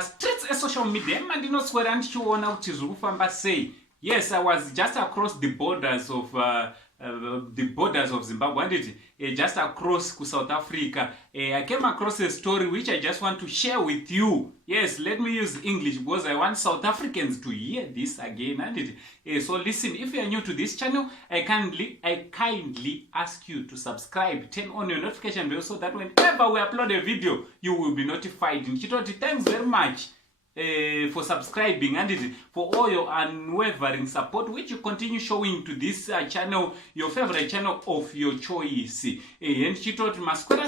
streets social media mandinoswera ndichiona kuti zviri kufamba sei. Yes, I was just across the borders of Zimbabwe, and just across to South Africa. I came across a story which I just want to share with you. Yes, let me use English because I want South Africans to hear this again. And so listen, if you are new to this channel, I kindly ask you to subscribe, turn on your notification bell so that whenever we upload a video, you will be notified. Thanks very much for subscribing and for all your unwavering support which you continue showing to this channel, your favorite channel of your choice. And chitoti maswera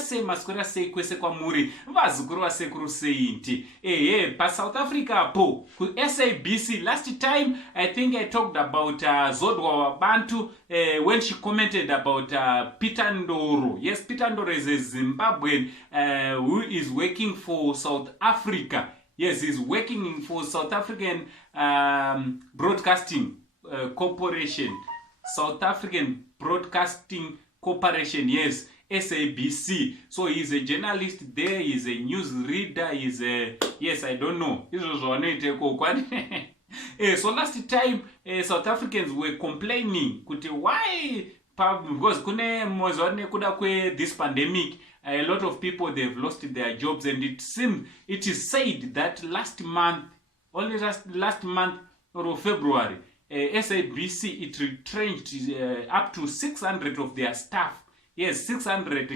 sei kwese kwamuri vazukuru vasekuru seinti pa South Africa po ku SABC. Last time I think I talked about Zodwa Wabantu when she commented about Peter Ndoro. Yes, Peter Ndoro is a Zimbabwean who is working for South Africa. Yes, he's working for South African Broadcasting Corporation. South African Broadcasting Corporation, yes, SABC. So he's a journalist there, he's a news reader, he's a... Yes, I don't know. So last time, South Africans were complaining, why... Because this pandemic, a lot of people, they've lost their jobs, and it is said that last month or February, SABC, it retrenched up to 600 of their staff. Yes, 600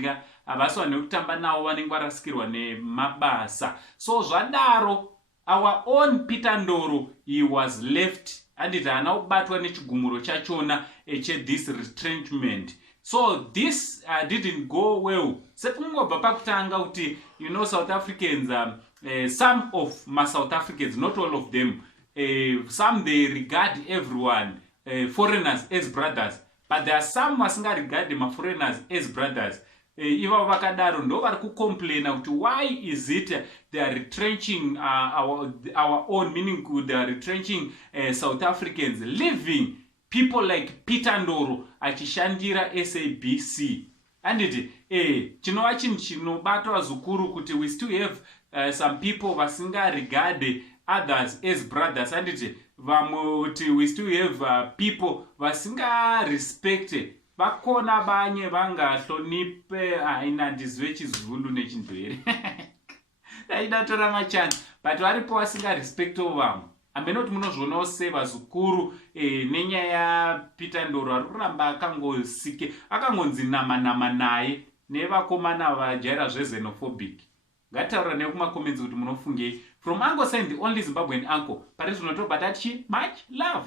so zvadaro, our own Peter Ndoro, he was left, and it now batwa nechigumuro chachona this retrenchment. So this didn't go well. You know, South Africans, some of my South Africans, not all of them, some they regard everyone, foreigners as brothers, but there are some who regard my foreigners as brothers. Complain why is it they are retrenching our own, meaning they are retrenching South Africans, leaving people like Peter Ndoro achishandira SABC. And we still have some people vasinga regard others as brothers, and we still have people vasinga respect vakona banye vanga hlonipe aina ndizwe chizulu nechindwere daidatora machana but varipo vasinga respect vamwe. Amenoti munozvionawo sevazukuru nenyaya Peter Ndoro ari kuramba akangonzi nama naye nevakomana vajaira zvezxenophobic. Ngataura nekumakomments kuti munofungei. From Uncle Sam, the only Zimbabwean uncle. Paris Unotobatachi, much love.